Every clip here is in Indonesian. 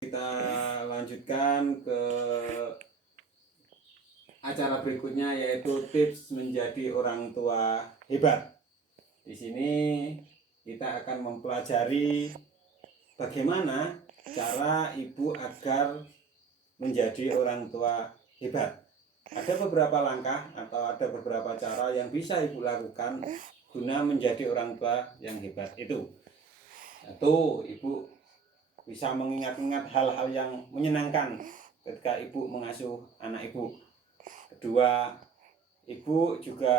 Kita lanjutkan ke acara berikutnya, yaitu tips menjadi orang tua hebat. Di sini kita akan mempelajari bagaimana cara ibu agar menjadi orang tua hebat. Ada beberapa langkah atau ada beberapa cara yang bisa ibu lakukan guna menjadi orang tua yang hebat itu. Satu, ibu bisa mengingat-ingat hal-hal yang menyenangkan ketika ibu mengasuh anak ibu. Kedua, ibu juga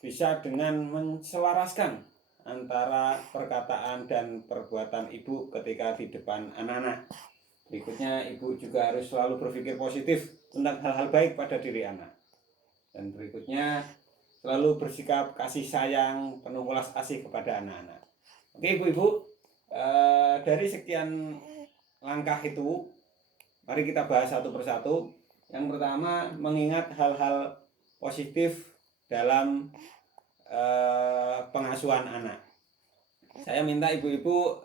bisa dengan menselaraskan antara perkataan dan perbuatan ibu ketika di depan anak-anak. Berikutnya, ibu juga harus selalu berpikir positif tentang hal-hal baik pada diri anak. Dan berikutnya, selalu bersikap kasih sayang, penuh welas kasih kepada anak-anak. Oke ibu-ibu, dari sekian langkah itu, mari kita bahas satu persatu. Yang pertama, mengingat hal-hal positif dalam pengasuhan anak. Saya minta ibu-ibu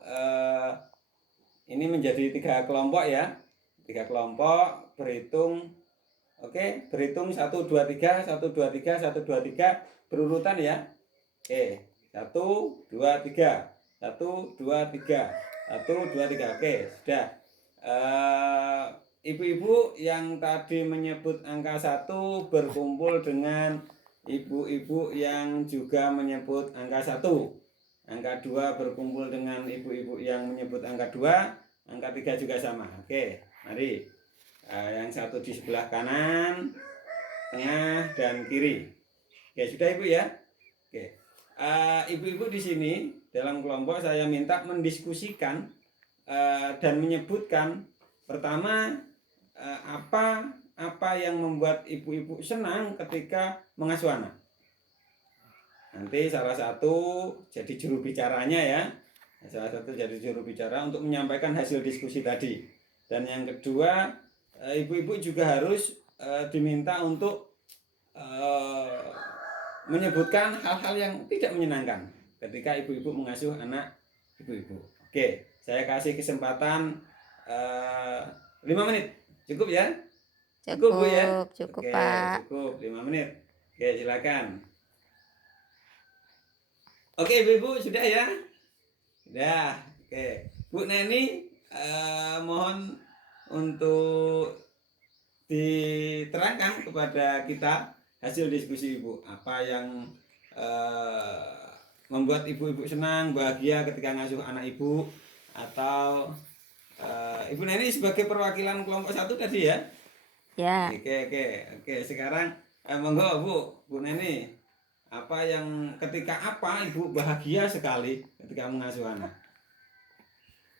ini menjadi 3 kelompok ya. 3 kelompok, berhitung. Oke, berhitung 1 2 3, 1 2 3, 1 2 3 berurutan ya. Oke, 1 2 3. 1 2 3. 1 2 3. Oke, sudah. Ibu-ibu yang tadi menyebut angka 1 berkumpul dengan ibu-ibu yang juga menyebut angka 1. Angka 2 berkumpul dengan ibu-ibu yang menyebut angka 2. Angka 3 juga sama. Oke, mari. Yang satu di sebelah kanan, tengah, dan kiri. Oke, sudah ibu ya. Oke, ibu-ibu di sini dalam kelompok saya minta mendiskusikan dan menyebutkan pertama apa yang membuat ibu-ibu senang ketika mengasuh anak. Nanti salah satu jadi juru bicaranya ya. Salah satu jadi juru bicara untuk menyampaikan hasil diskusi tadi. Dan yang kedua, ibu-ibu juga harus diminta untuk menyebutkan hal-hal yang tidak menyenangkan ketika ibu-ibu mengasuh anak ibu-ibu. Oke, saya kasih kesempatan 5 menit. Cukup ya? Cukup Bu ya? Cukup Oke, Pak. cukup 5 menit. Oke, silakan. Oke, ibu-ibu sudah ya? Sudah. Oke, Bu Neni, mohon untuk diterangkan kepada kita hasil diskusi ibu. Apa yang membuat ibu-ibu senang, bahagia ketika ngasuh anak ibu, atau Ibu Neni sebagai perwakilan kelompok 1 tadi ya? Ya. Oke. Sekarang monggo Bu Neni, apa yang ketika apa ibu bahagia sekali ketika mengasuh anak?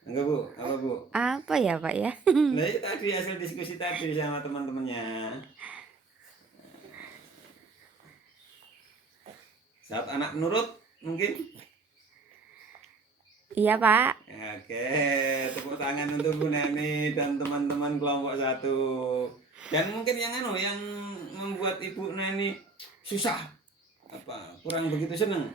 Monggo Bu, apa Bu? Apa ya Pak ya? Nah, itu tadi hasil diskusi tadi sama teman-temannya. Saat anak menurut mungkin? Iya Pak. Oke, tepuk tangan untuk Bu Neni dan teman-teman kelompok 1. Dan mungkin yang membuat Ibu Neni susah, kurang begitu senang.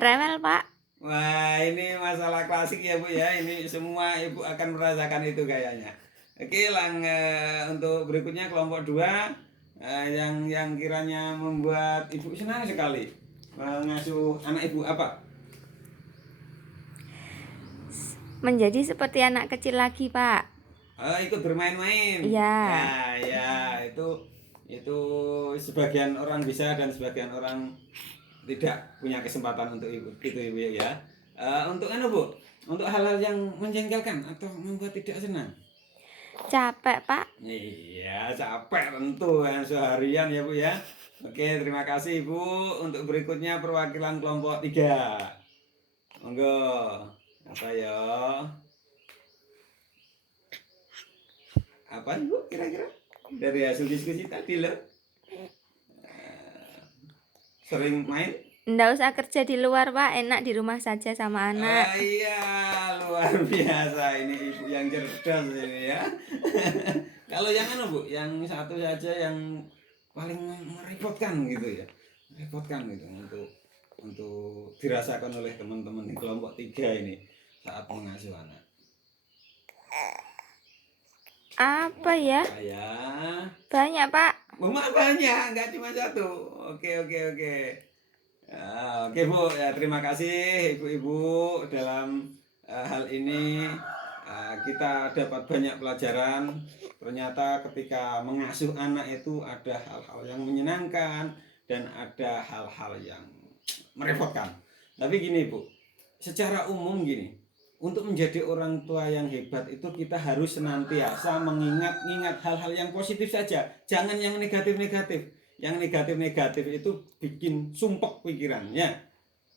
Rewel Pak. Wah, ini masalah klasik ya Bu ya. Ini semua Ibu akan merasakan itu kayaknya. Oke, untuk berikutnya kelompok 2, yang kiranya membuat Ibu senang sekali mengasuh anak Ibu apa? Menjadi seperti anak kecil lagi Pak. Ikut bermain-main. Iya. Ya, itu sebagian orang bisa dan sebagian orang tidak punya kesempatan untuk itu Ibu ya. Untuk Bu? Untuk hal-hal yang menjengkelkan atau membuat tidak senang? Capek Pak. Iya, capek tentu yang seharian ya Bu ya. Oke, terima kasih Bu. Untuk berikutnya perwakilan kelompok 3. Monggo. Apa ya? Apa Ibu kira-kira dari hasil diskusi tadi loh? Sering main? Nggak usah kerja di luar Pak, enak di rumah saja sama anak. Iya, luar biasa ini ibu yang cerdas ini ya. Kalau yang Bu, yang satu saja yang paling merepotkan gitu ya. Merepotkan gitu untuk dirasakan oleh teman-teman di kelompok 3 ini saat mengasuh anak. Apa ya? Saya Banyak, Pak. banyak, nggak cuma satu. Oke. Oke Bu, ya terima kasih Ibu-ibu dalam hal ini kita dapat banyak pelajaran. Ternyata ketika mengasuh anak itu ada hal-hal yang menyenangkan dan ada hal-hal yang merepotkan. Tapi gini Bu, secara umum gini, untuk menjadi orang tua yang hebat itu kita harus senantiasa mengingat hal-hal yang positif saja, jangan yang negatif-negatif. Yang negatif-negatif itu bikin sumpek pikirannya.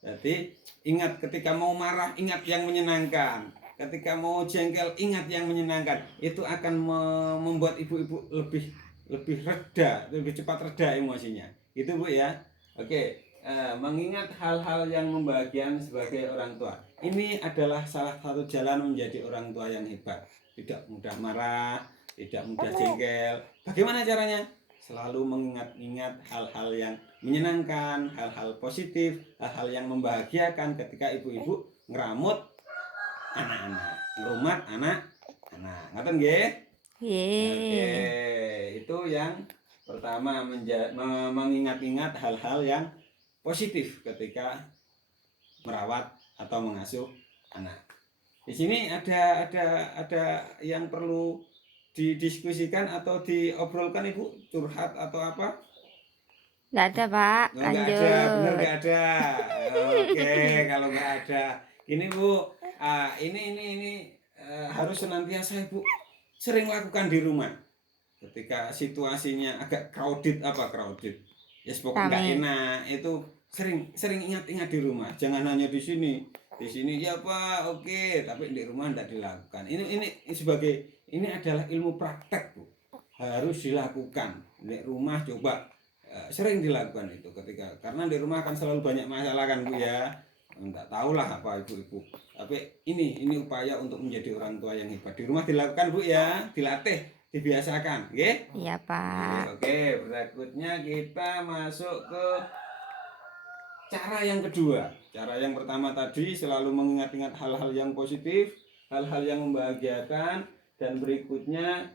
Jadi ingat ketika mau marah, ingat yang menyenangkan. Ketika mau jengkel, ingat yang menyenangkan. Itu akan membuat ibu-ibu lebih reda, lebih cepat reda emosinya. Gitu Bu ya. Oke, mengingat hal-hal yang membahagiakan sebagai orang tua. Ini adalah salah satu jalan menjadi orang tua yang hebat. Tidak mudah marah, tidak mudah jengkel. Bagaimana caranya? Selalu mengingat-ingat hal-hal yang menyenangkan, hal-hal positif, hal-hal yang membahagiakan ketika ibu-ibu ngeramut anak-anak, ngerumat anak-anak. Ngoten nggih? Oke, Ye. itu yang pertama mengingat-ingat hal-hal yang positif ketika merawat atau mengasuh anak. Di sini ada yang perlu didiskusikan atau diobrolkan Ibu, curhat atau apa? Nggak ada, Pak. Oh, nggak ada, bener Lanjut. nggak ada. Oke, kalau nggak ada, ini Bu, ini harus senantiasa Ibu sering lakukan di rumah. Ketika situasinya agak crowded, ya pokoknya nggak Rame. enak, itu sering ingat-ingat di rumah. Jangan hanya di sini. Di sini ya Pak, oke, tapi di rumah tidak dilakukan. Ini adalah ilmu praktek Bu, harus dilakukan di rumah. Coba sering dilakukan itu karena di rumah akan selalu banyak masalah kan Bu ya. Enggak tahulah apa ibu-ibu, tapi ini upaya untuk menjadi orang tua yang hebat di rumah dilakukan Bu ya, dilatih, dibiasakan, oke? Iya, Pak. Oke, berikutnya kita masuk ke cara yang kedua. Cara yang pertama tadi selalu mengingat-ingat hal-hal yang positif, hal-hal yang membahagiakan, dan berikutnya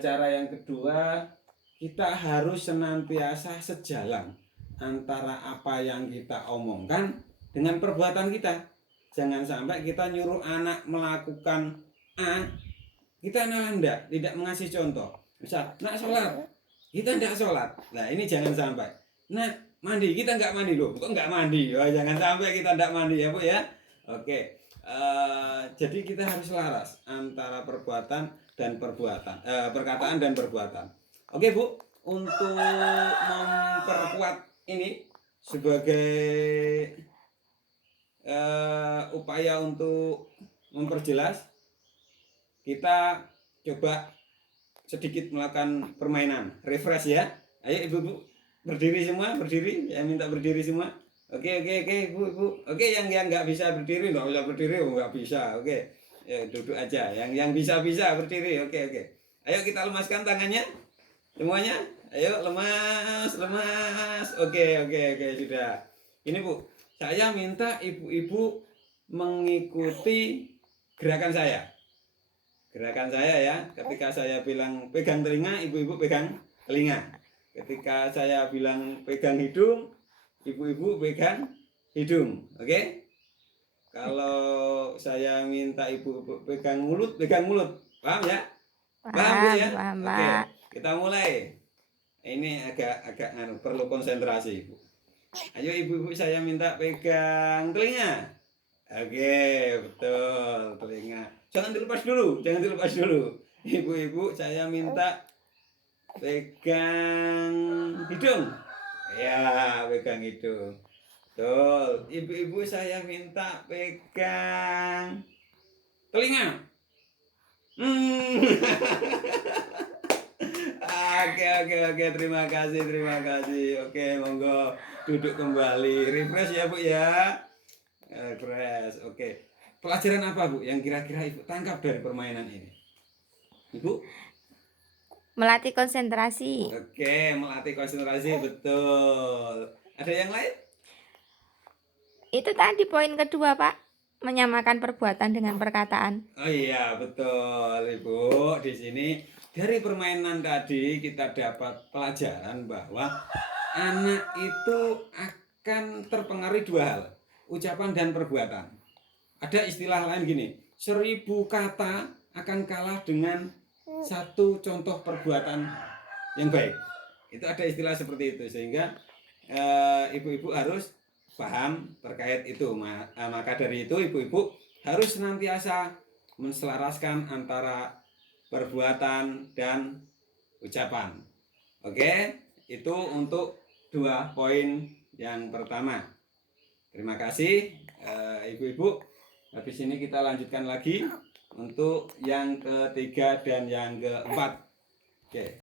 cara yang kedua, kita harus senantiasa sejalan antara apa yang kita omongkan dengan perbuatan kita. Jangan sampai kita nyuruh anak melakukan A, kita malah tidak mengasih contoh. Misal, nak sholat, kita tidak sholat. Nah ini jangan sampai. Nak mandi, kita nggak mandi loh. Kok nggak mandi? Oh, jangan sampai kita tidak mandi ya Bu ya. Oke. Jadi kita harus selaras antara perbuatan dan perkataan dan perbuatan. Oke Bu, untuk memperkuat ini sebagai upaya untuk memperjelas, kita coba sedikit melakukan permainan refresh ya. Ayo ibu-ibu berdiri semua, berdiri. Saya minta berdiri semua. Oke ibu. Oke, yang nggak bisa berdiri nggak usah berdiri, nggak bisa. Oke, ya, duduk aja. Yang bisa berdiri. Oke. Ayo kita lemaskan tangannya semuanya. Ayo lemas. Oke sudah. Ini Bu, saya minta ibu-ibu mengikuti gerakan saya. Gerakan saya ya, ketika saya bilang pegang telinga, ibu-ibu pegang telinga. Ketika saya bilang pegang hidung, ibu-ibu pegang hidung. Oke? Kalau saya minta ibu pegang mulut. Paham ya? Paham Bu ya? Paham, Oke, Pak. kita mulai. Ini agak perlu konsentrasi Ibu. Ayo ibu-ibu, saya minta pegang telinga. Oke, betul, telinga. Jangan dilepas dulu. Ibu-ibu, saya minta pegang hidung. Ya, pegang hidung. Betul. Ibu-ibu, saya minta pegang telinga. Oke. Terima kasih. Oke, monggo duduk kembali. Refresh ya Bu ya. Refresh. Oke. Pelajaran apa Bu yang kira-kira Ibu tangkap dari permainan ini? Ibu? Melatih konsentrasi. Oke, melatih konsentrasi, betul. Ada yang lain? Itu tadi poin kedua, Pak. menyamakan perbuatan dengan perkataan. Oh iya, betul, Ibu. Di sini dari permainan tadi kita dapat pelajaran bahwa anak itu akan terpengaruhi dua hal, ucapan dan perbuatan. Ada istilah lain gini, 1000 kata akan kalah dengan satu contoh perbuatan yang baik. Itu ada istilah seperti itu, sehingga ibu-ibu harus paham terkait itu. Maka dari itu ibu-ibu harus senantiasa menselaraskan antara perbuatan dan ucapan. Oke, itu untuk 2 poin yang pertama. Terima kasih ibu-ibu. Habis ini kita lanjutkan lagi untuk yang ketiga dan yang keempat. Oke.